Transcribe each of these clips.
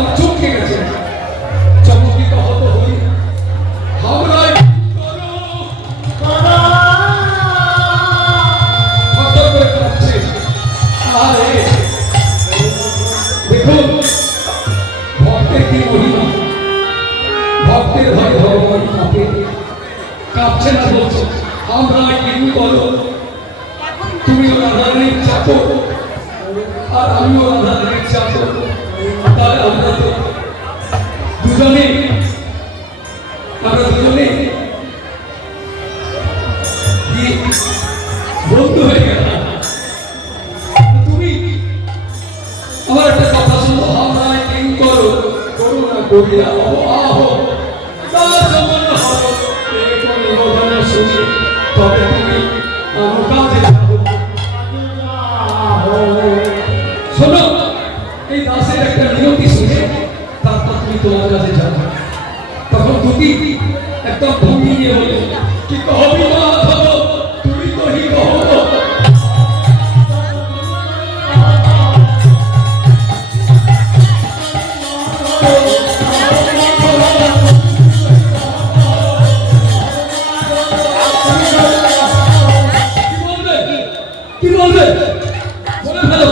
আমার চমকে গেছে, চমকিত হত হই হামরায় দেখুন ভক্তের কি মহিমা, ভক্তের ভয় ভগবান কাঁপছে না, বলছে আমরা কি বলো, তুমিও রাধারানীর চাকর আর আমিও রাধারানীর চাকর, তাহলে আমরা তো দুজনে বন্ধু হয়ে গেল। তুমি আমার একটা কথা শুনো, আমরা কি করো করুণা করিয়া আহ তবে তুমি আমার কাজে শোনো, এই দাসের একটা নিয়তি শুনে তারপর তুমি তোমার কাছে যাবে। তখন তুমি একটা ভঙ্গি নিয়ে বলে কি কহবি মা ধরো তুমি তো হি কহ কি বলবে বলে ফেলো।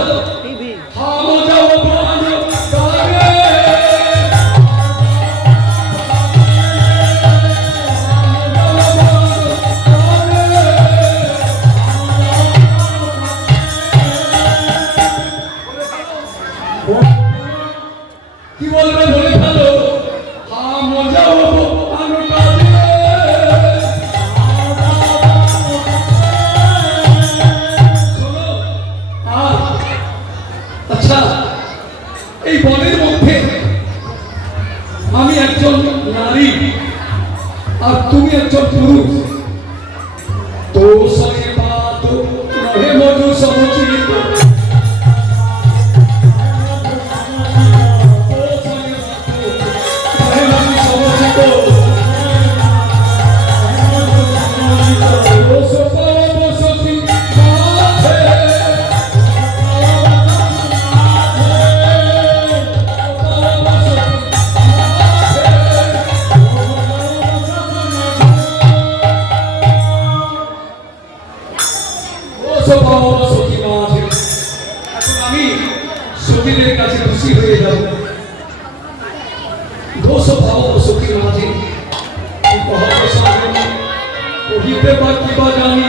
কি বলবে বলে ফেলো। আচ্ছা, এই বনের মধ্যে আমি একজন নারী আর তুমি একজন পুরুষ, তো সঙ্গে বাত নহে মধু সমচিত আমি সখীদের কাছে খুশি হয়ে যাব। দোষ ভাব সখী মাঝে কহিতে পারি বা জানি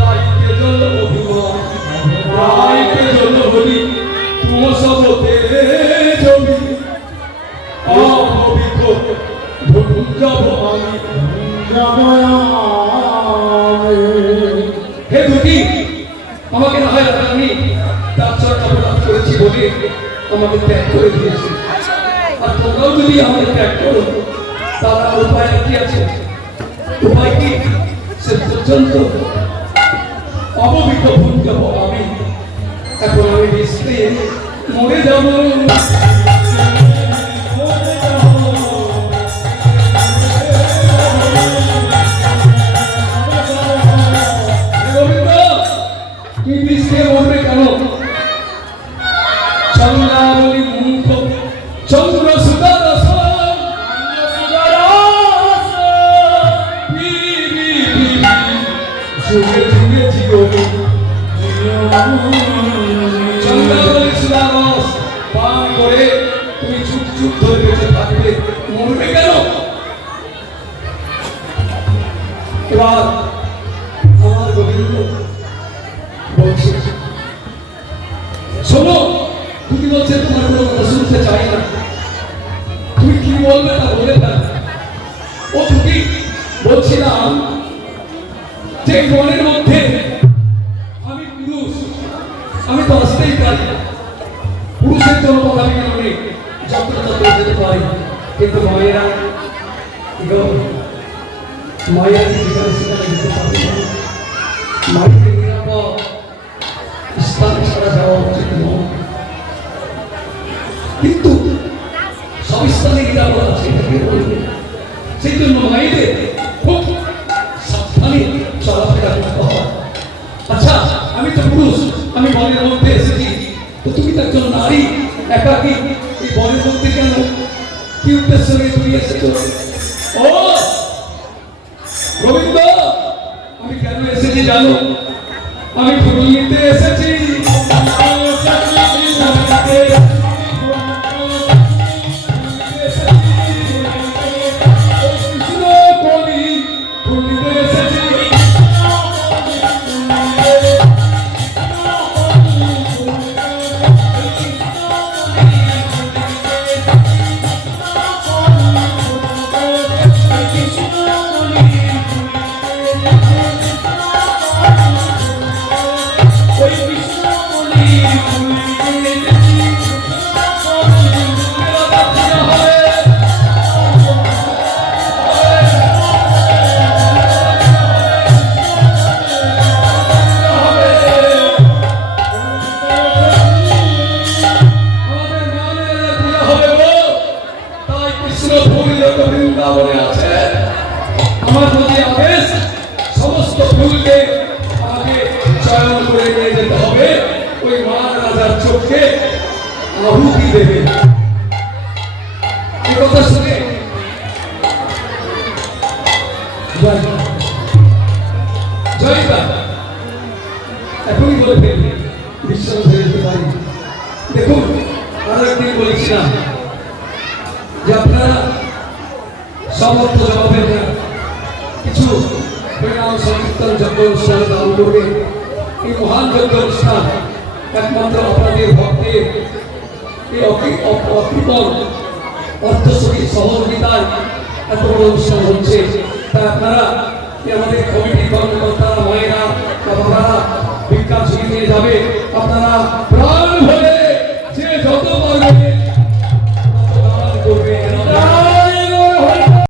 রাইতে জল অভিমান রাইতে জল বলি তুম সবতে জমি অভিক ভুঞ্জব আমি হে দুটি আমাকে না হয় রাধারানী তার চরণ অপরাধ করেছি বলে আমাকে ত্যাগ করে দিয়েছে, আর তোমরাও যদি আমাকে ত্যাগ করো তার উপায় কি আছে? উপায় কি? সে পর্যন্ত অববিত ভুল যাব আমি, এখন আমি বেশি মরে যাব। কি বৃষ্টি মরবে কেন? চন্দ্রাবলী মুখ চন্দ্র সুদারস চন্দ্রাবলী সুদারস পান করে তুমি চুপ চুপ ধরে বেঁচে থাকবে, মরবে কেন? এবার আমার গোবিন্দ বলছে শোনো, তুমি বলছে তোমার কোনো কথা শুনতে চাই না, তুমি কি বলবে তা বলে না। ও তুমি বলছিলাম যে বনের মধ্যে আমি পুরুষ, আমি তো আসতেই পারি, পুরুষের জন্য কথা আমি অনেক যন্ত্রণা করে যেতে পারি, কিন্তু মায়েরা মায়েরা যেখানে সেখানে যেতে পারি না, মায়ের নিরাপদ স্থান ছাড়া যাওয়া উচিত নয়, কিন্তু সব স্থানে নিরাপদ আছে সেই জন্য মায়েদের খুব সাবধানে চলাফেরা করতে হয়। আচ্ছা, আমি তো পুরুষ, আমি বনের মধ্যে এসেছি, তো তুমি তো একজন নারী, একাকী, এই বনের মধ্যে কেন? কি উদ্দেশ্য নিয়ে তুমি এসেছো? ও গোবিন্দ, আমি কেন এসেছি জানো? আমি ফুল নিতে এসেছি। ফুল নিতে এসেছি। বৃন্দাবনে আছে। আমার প্রতি আদেশ, সমস্ত ফুলকে আগে চয়ন করে নিয়ে যেতে হবে, ওই মান রাজার চোখকে আহুতি দেবে। এই কথা শুনে জয়িতা এখনই বলে ফেলবে, বিশ্বাস হয়ে যেতে পারি। দেখুন, আরো একদিন বলেছিলাম যে আপনারা সমর্থ জবাবের কিছু পরিণাম সংকীর্তন যজ্ঞ অনুষ্ঠানে দান করবে। এই মহান যজ্ঞ অনুষ্ঠান একমাত্র আপনাদের ভক্তের এই অকৃপণ অর্থশরী সহযোগিতায় এত বড় অনুষ্ঠান হচ্ছে। তাই আপনারা আমাদের কমিটির কর্মকর্তারা, মায়েরা বা বাবারা ভিক্ষা ছুটি নিয়ে যাবে। আপনারা প্রাণ ভরে যে যত পারবে